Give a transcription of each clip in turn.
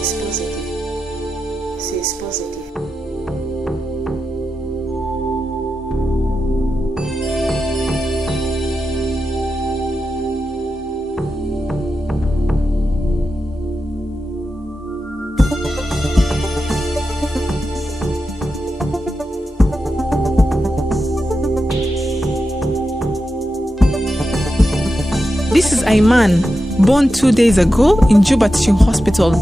is positive. She is positive. This is Aiman, born 2 days ago in Juba Teaching Hospital.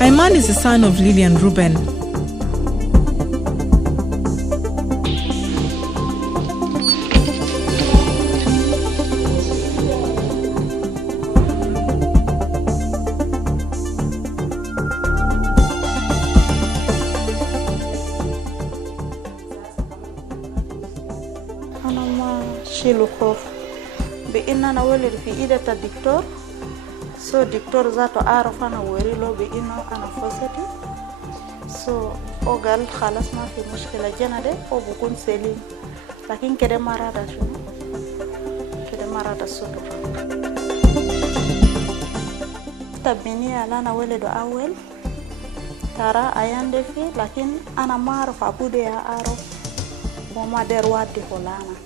Aiman is the son of Lily and Ruben. شيلوا خوف بإن أنا ولد في إيدة الدكتور سو الدكتور ذاته أعرف أنا وري له بإنه أنا فوزتي سو هو قال خلاص ما في مشكلة جنا ده هو بكون سليم لكن كده ما رادا شنو كده ما رادا الصدور تبني على أنا ولد أول ترى أيام ده في لكن أنا ما أعرف أبو ده أعرف وما در وادي فلانا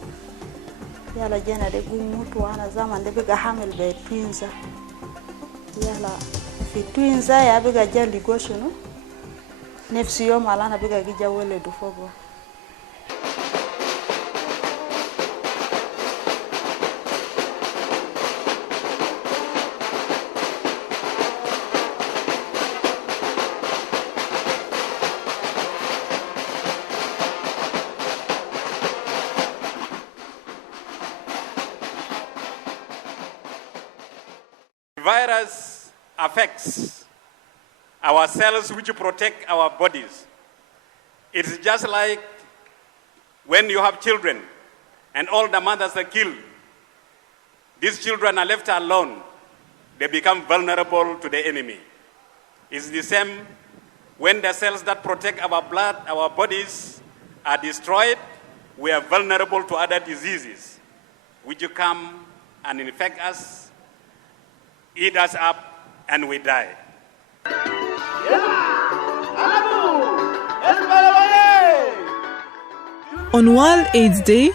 yala jana de gumutu ana zaman de biga hamil be twinza yala fi twinza ya biga jali goshono nefsi yom alana biga gija wele du fogo Virus affects our cells which protect our bodies. It's just like when you have children and all the mothers are killed. These children are left alone. They become vulnerable to the enemy. It's the same when the cells that protect our blood, our bodies are destroyed, we are vulnerable to other diseases which come and infect us, eat us up, and we die. On World AIDS Day,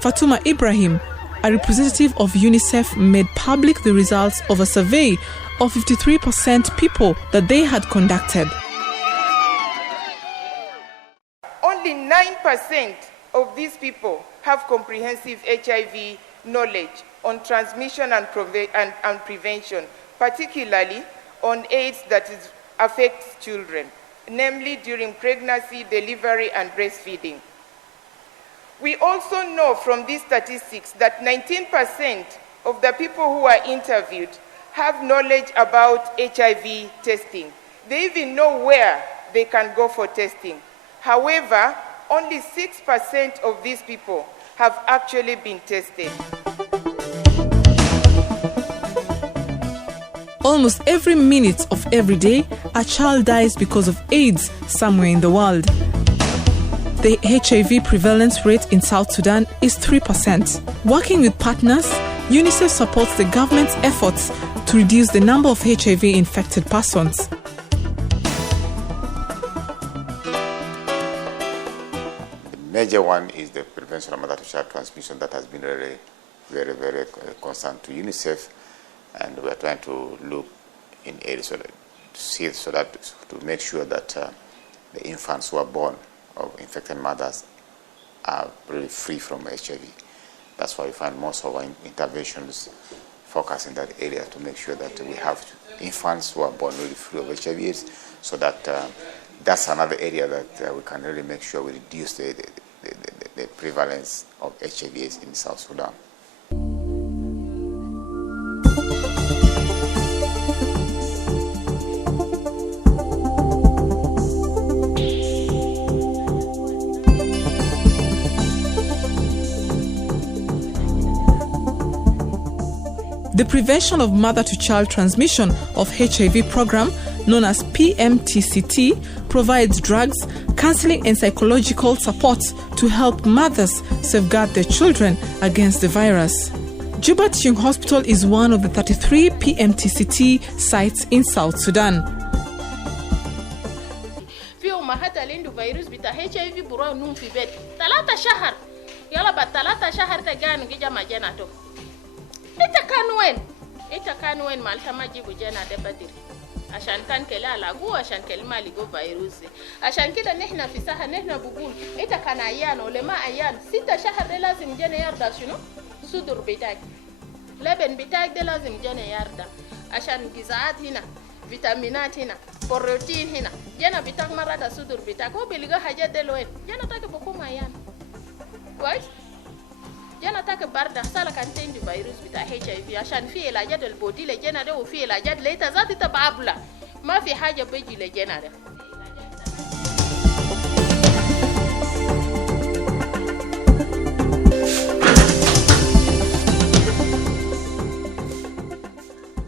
Fatuma Ibrahim, a representative of UNICEF, made public the results of a survey of 53% people that they had conducted. Only 9% of these people have comprehensive HIV knowledge on transmission and prevention, particularly on AIDS that affects children, namely during pregnancy, delivery, and breastfeeding. We also know from these statistics that 19% of the people who are interviewed have knowledge about HIV testing. They even know where they can go for testing. However, only 6% of these people have actually been tested. Almost every minute of every day, a child dies because of AIDS somewhere in the world. The HIV prevalence rate in South Sudan is 3%. Working with partners, UNICEF supports the government's efforts to reduce the number of HIV-infected persons. The major one is the prevention of mother-to-child transmission that has been very, very, very constant to UNICEF. And we are trying to look in areas to make sure that the infants who are born of infected mothers are really free from HIV. That's why we find most of our interventions focus in that area to make sure that we have infants who are born really free of HIV/AIDS, so that that's another area that we can really make sure we reduce the prevalence of HIV/AIDS in South Sudan. The Prevention of Mother-to-Child Transmission of HIV program, known as PMTCT, provides drugs, counseling and psychological support to help mothers safeguard their children against the virus. Juba Teaching Hospital is one of the 33 PMTCT sites in South Sudan. فيروس بتاع HIV بروح نوم في بيت 3 شهر يلا بعد 3 شهر تجانو جي جما جناتو انت كان وين مالتا ما جيبوا جنا ده بدري عشان كان كلا لاغو عشان كلمه لغو فيروس عشان كده نحن في ساحه نحن بقول انت كان عيان ولا ما عيان 6 شهر ده لازم جنا يرضى شنو صدر بتاعك لبن بتاعك ده لازم جنا يرضى عشان غذاءات هنا فيتامينات هنا بروتين هنا جنا بتاعك مرة صدر بتاعك هو بيلقى حاجات دلوين جنا تاك بكون عيان كويس جنا تاك برد سالك انت عندي فيروس بتاع HIV عشان في علاجات البودي لجنا ده وفي علاجات ليتا ذات تبعبلا ما في حاجة بيجي لجنا ده.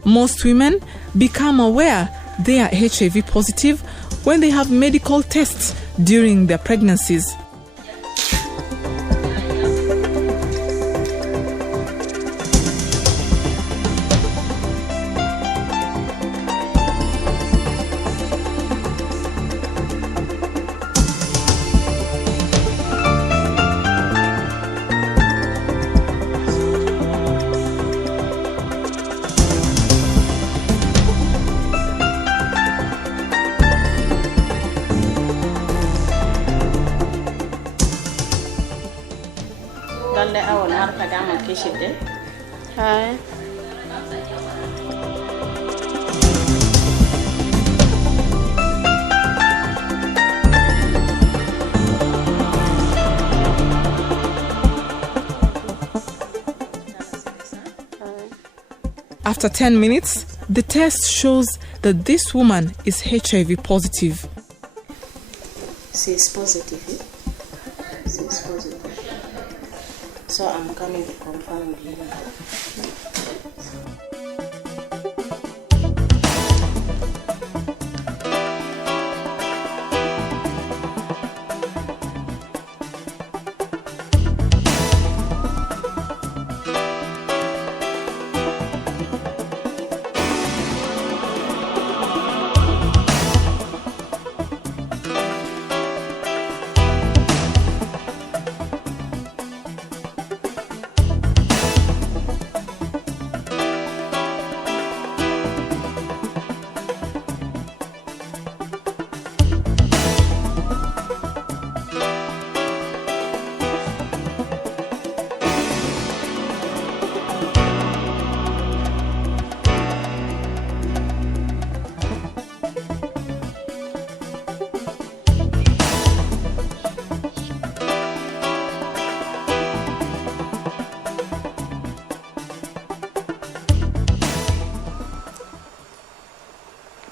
Most women become aware they are HIV positive when they have medical tests during their pregnancies. Hi. After 10 minutes, the test shows that this woman is HIV positive. She is positive. She is positive. So I'm coming to confirm with you.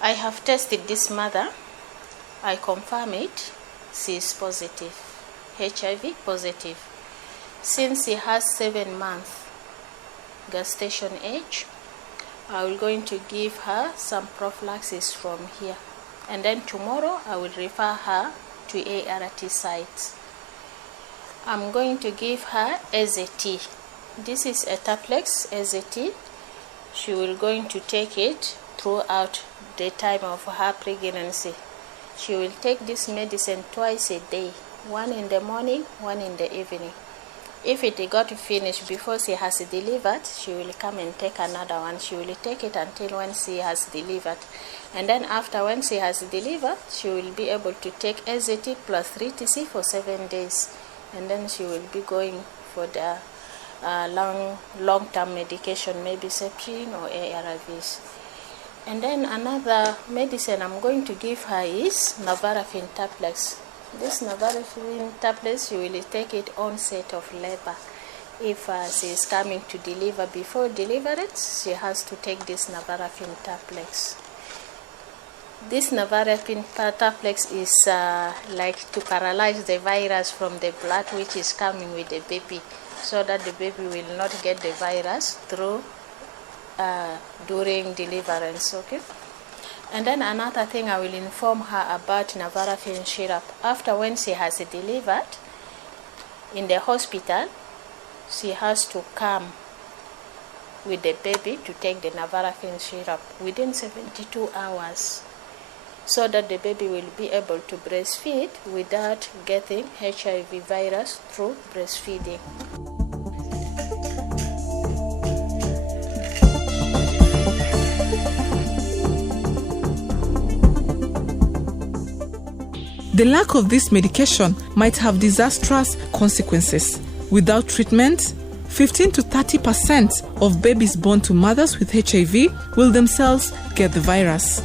I have tested this mother. I confirm it. She is positive, HIV positive. Since she has 7 months gestation age, I will going to give her some prophylaxis from here. And then tomorrow I will refer her to ART sites. I'm going to give her AZT. This is a Taplex AZT. She will going to take it throughout the time of her pregnancy. She will take this medicine twice a day, one in the morning, one in the evening. If it got finished before she has delivered, she will come and take another one. She will take it until when she has delivered. And then after when she has delivered, she will be able to take AZT plus 3TC for 7 days. And then she will be going for the long-term medication, maybe Septrin or ARVs. And then another medicine I'm going to give her is Navara Fintaplex. This Navara Fintaplex, she will take it onset of labor. If she is coming to deliver, before delivery, she has to take this Navara Fintaplex. This Navara Fintaplex is like to paralyze the virus from the blood which is coming with the baby, so that the baby will not get the virus through during deliverance, okay? And then another thing I will inform her about Navara Fin syrup. After when she has delivered in the hospital, she has to come with the baby to take the Navara syrup within 72 hours so that the baby will be able to breastfeed without getting HIV virus through breastfeeding. The lack of this medication might have disastrous consequences. Without treatment, 15 to 30% of babies born to mothers with HIV will themselves get the virus.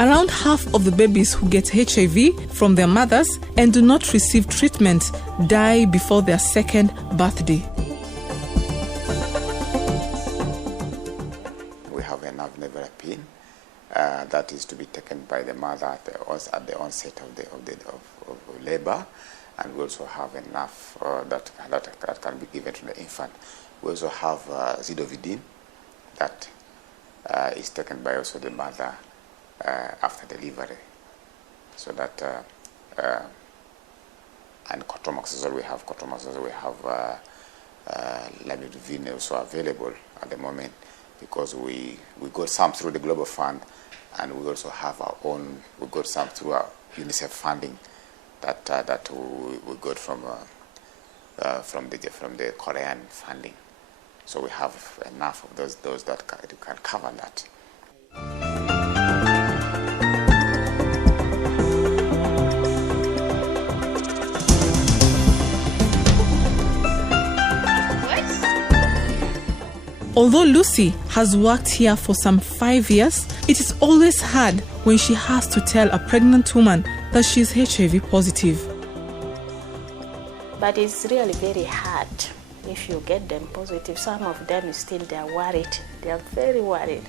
Around half of the babies who get HIV from their mothers and do not receive treatment die before their second birthday. That is to be taken by the mother at the onset of labor, and we also have enough that can be given to the infant. We also have zidovudine that is taken by also the mother after delivery, so that and cotromoxazole, we have lamivudine also available at the moment, because we got some through the Global Fund, and we also have our own. We got some through our UNICEF funding that we got from the Korean funding. So we have enough of those that can cover that. Although Lucy has worked here for some 5 years, it is always hard when she has to tell a pregnant woman that she is HIV positive. But it's really very hard if you get them positive. Some of them still they are worried. They are very worried.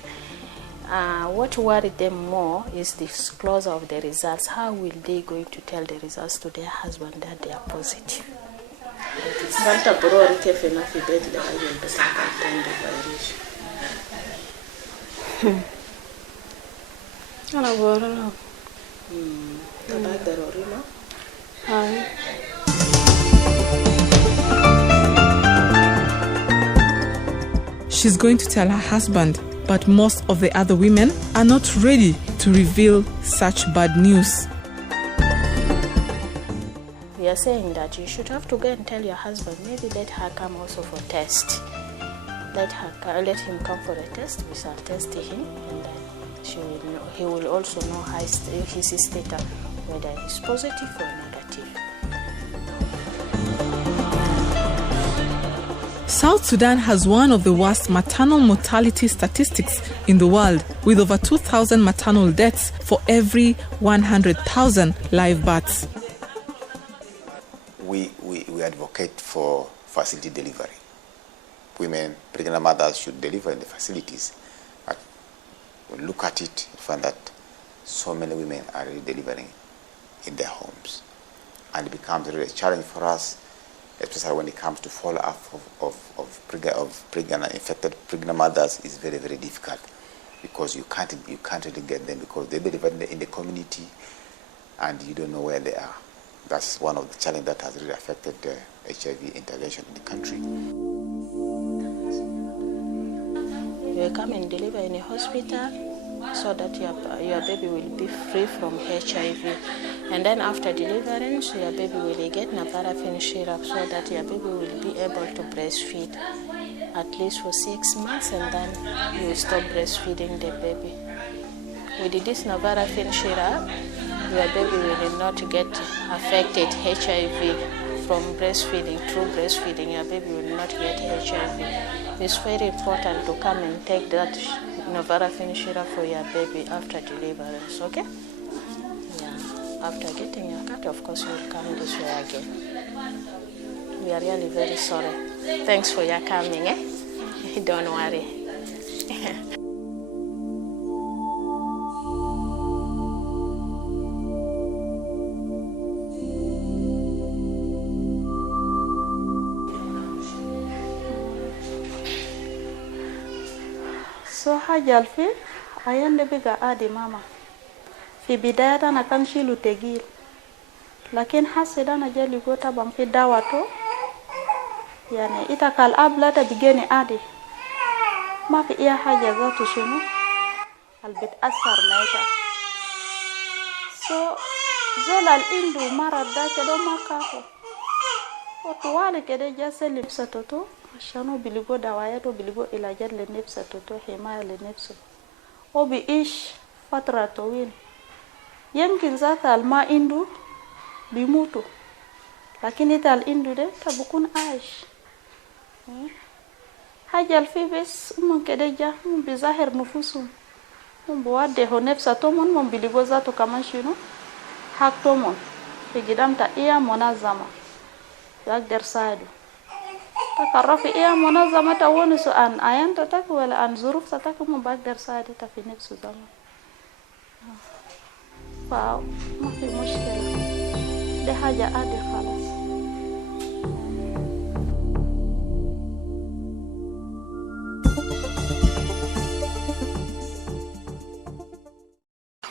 What worried them more is the disclosure of the results. How will they going to tell the results to their husband that they are positive? She's going to tell her husband, but most of the other women are not ready to reveal such bad news. We are saying that you should have to go and tell your husband, maybe let her come also for test. Let him come for a test. We shall test him, and then he will also know his status, whether he's positive or negative. South Sudan has one of the worst maternal mortality statistics in the world, with over 2,000 maternal deaths for every 100,000 live births. We advocate for facility delivery. Women, pregnant mothers should deliver in the facilities. But we look at it and find that so many women are really delivering in their homes. And it becomes really a challenge for us, especially when it comes to follow-up of pregnant and infected pregnant mothers. Is very, very difficult, because you can't really get them, because they deliver in the community and you don't know where they are. That's one of the challenges that has really affected the HIV intervention in the country. You come and deliver in a hospital so that your baby will be free from HIV. And then after deliverance, your baby will get Navara syrup so that your baby will be able to breastfeed at least for 6 months, and then you will stop breastfeeding the baby. With this Navara syrup, your baby will not get affected HIV from breastfeeding. Through breastfeeding, your baby will not get HIV. It's very important to come and take that Navara syrup for your baby after deliverance, okay? Yeah. After getting your cut, of course, you will come this way again. We are really very sorry. Thanks for your coming, eh? Don't worry. So hajal fi ayande biga adi mama fi bidayata na kan shilu tegil lakin hasidana jali gota bam fi dawato yani itakal ablata bigeni adi ما في أي حاجة ذاته شنو اللي بتأثر نايتا زول الإندو مرض ده كده ما كافو وطوالي كده جاسة لنفسه عشانه بيلقوا دوايات وبيلقوا علاجات لنفسه حماية لنفسه وبيعيش فترة طويلة يمكن ذات الماء إندو بيموتوا لكن إذا الإندو ده تبكون عايش حاجة الفي بس كده جا بظاهر نفوسهم بوادهوا نفسهم هم بيلقوا ذاته كمان شنو حقهم في قدام تأيا منظمة يقدر ساعده تقرف إيا منظمة تونسو أن أيان تتك ولا أن ظروف تتك هم بقدر ساعده في نفسه زمان فما في مشكلة دي حاجة عادي خلاص.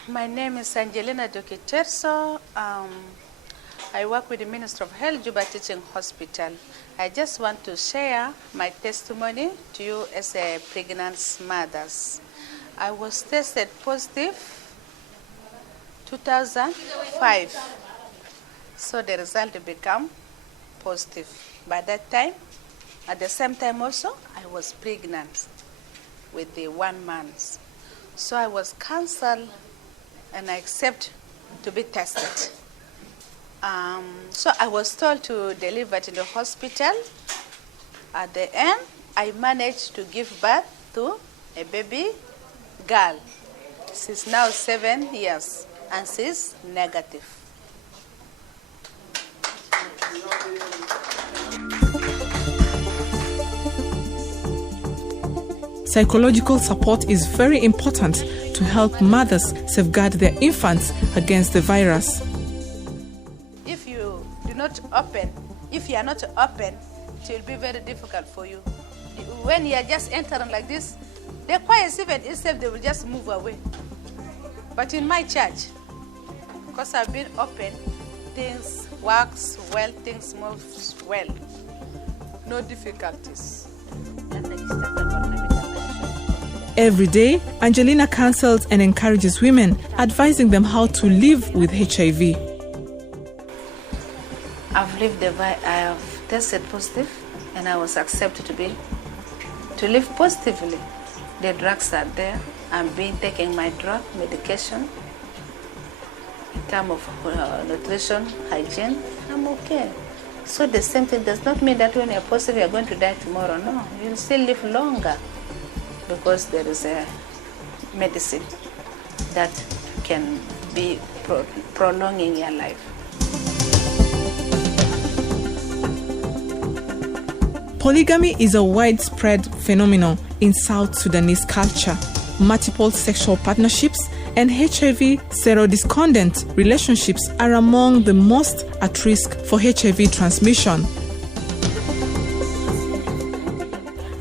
My name is Angelina Dokiterso. I work with the Ministry of Health, Juba Teaching Hospital. I just want to share my testimony to you as a pregnant mother. I was tested positive 2005, so the result became positive. By that time, at the same time also, I was pregnant with the 1 month. So I was counseled and I accept to be tested. So I was told to deliver in the hospital. At the end, I managed to give birth to a baby girl. She's now 7 years and she's negative. Psychological support is very important to help mothers safeguard their infants against the virus. If you do not open, if you are not open, it will be very difficult for you. When you are just entering like this, the choirs even itself, they will just move away. But in my church, because I've been open, things works well, things move well. No difficulties. Every day, Angelina counsels and encourages women, advising them how to live with HIV. I have tested positive, and I was accepted to live positively. The drugs are there. I'm taking my drug medication. In terms of nutrition, hygiene, I'm okay. So the same thing does not mean that when you're positive, you're going to die tomorrow. No, you'll still live longer because there is a medicine that can be prolonging your life. Polygamy is a widespread phenomenon in South Sudanese culture. Multiple sexual partnerships and HIV serodiscordant relationships are among the most at risk for HIV transmission.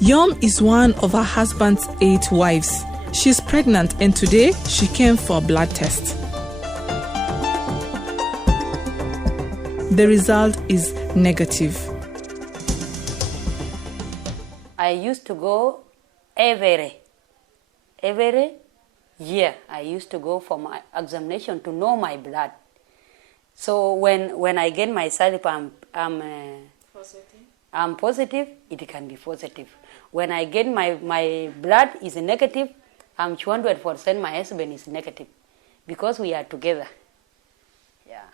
Yom is one of her husband's 8 wives. She is pregnant and today she came for a blood test. The result is negative. I used to go every year. I used to go for my examination to know my blood. So when I get myself, I'm positive, it can be positive. When I get my blood is negative, I'm 200% my husband is negative because we are together. Yeah.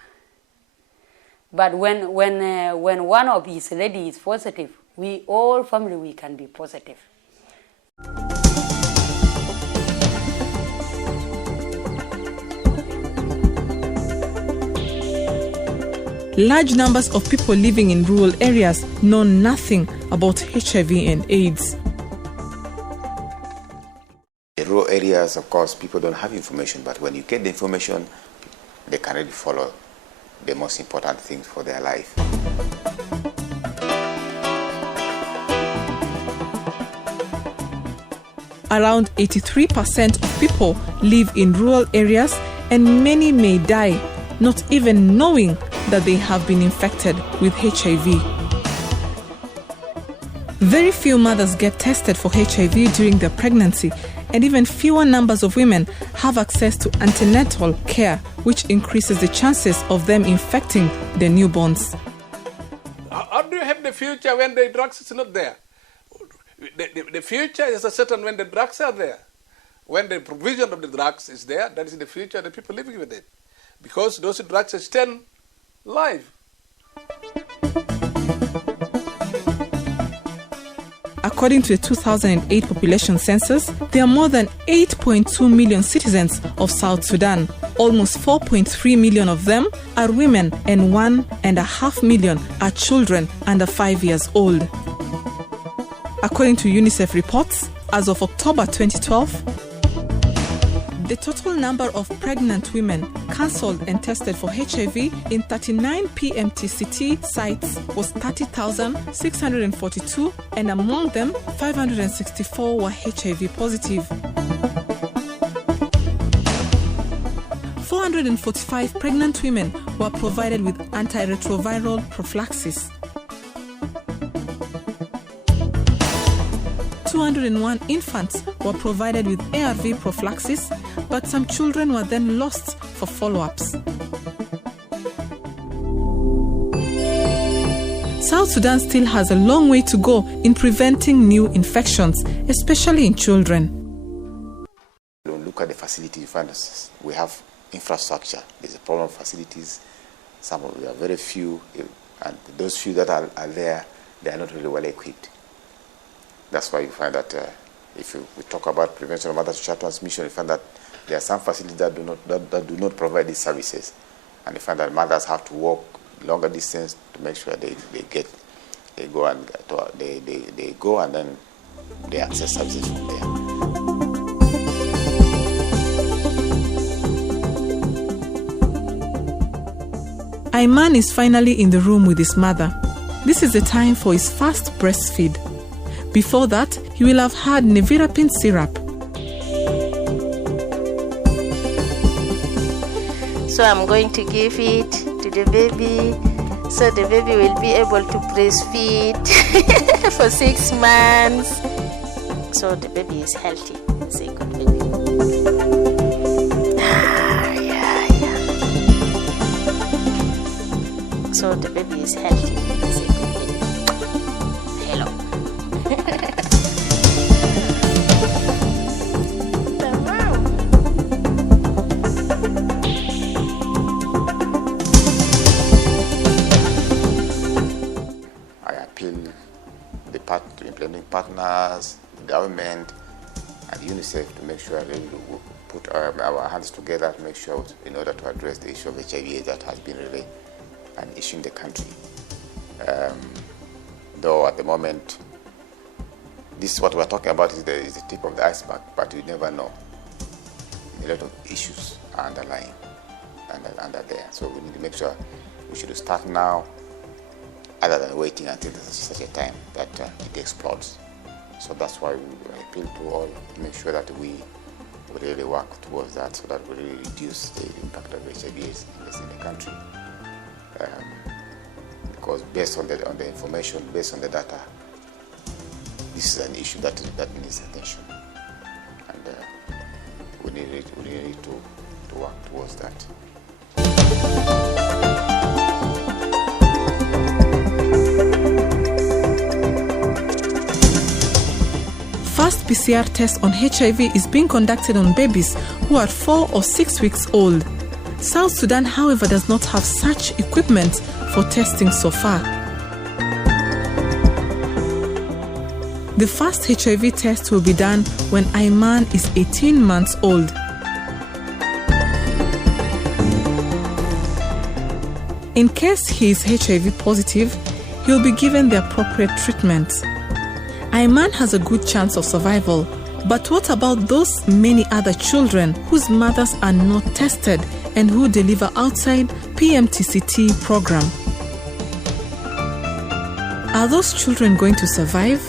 But when one of his lady is positive, we all family we can be positive. Large numbers of people living in rural areas know nothing about HIV and AIDS. In rural areas, of course, people don't have information, but when you get the information, they can really follow the most important things for their life. Around 83% of people live in rural areas and many may die not even knowing that they have been infected with HIV. Very few mothers get tested for HIV during their pregnancy, and even fewer numbers of women have access to antenatal care, which increases the chances of them infecting their newborns. How do you have the future when the drugs is not there? The future is certain when the drugs are there. When the provision of the drugs is there, that is the future of the people living with it. Because those drugs are still live. According to the 2008 population census, there are more than 8.2 million citizens of South Sudan. Almost 4.3 million of them are women and 1.5 million are children under 5 years old. According to UNICEF reports, as of October 2012, the total number of pregnant women cancelled and tested for HIV in 39 PMTCT sites was 30,642, and among them, 564 were HIV positive. 445 pregnant women were provided with antiretroviral prophylaxis. 201 infants were provided with ARV prophylaxis, but some children were then lost for follow-ups. South Sudan still has a long way to go in preventing new infections, especially in children. Look at the facilities. You find we have infrastructure. There's a problem of facilities. Some of them are very few, and those few that are there, they are not really well equipped. That's why you find that if we talk about prevention of mother-to-child transmission, you find that there are some facilities that do not provide these services, and you find that mothers have to walk longer distance to make sure they go and then they access services from there. Ayman is finally in the room with his mother. This is the time for his first breastfeed. Before that, he will have had Navara syrup. So I'm going to give it to the baby, so the baby will be able to breastfeed for 6 months. So the baby is healthy. It's a good baby. Yeah. So the baby is healthy. It's a good baby. Hello. To implementing partners, the government, and UNICEF to make sure that we put our hands together to make sure in order to address the issue of HIV that has been really an issue in the country. Though at the moment, this is what we're talking about is the tip of the iceberg, but you never know. A lot of issues are underlying and under there. So we need to make sure we should start now, other than waiting until there's such a time that it explodes. So that's why we appeal to all to make sure that we really work towards that, so that we really reduce the impact of HIV/AIDS in the country. Because based on the information, based on the data, this is an issue that needs attention, and we need to work towards that. First Pcr test on HIV is being conducted on babies who are 4 or 6 weeks old. South Sudan, however, does not have such equipment for testing so far. The first HIV test will be done when Ayman is 18 months old. In case he is HIV positive, he will be given the appropriate treatment. Ayman has a good chance of survival, but what about those many other children whose mothers are not tested and who deliver outside PMTCT program? Are those children going to survive?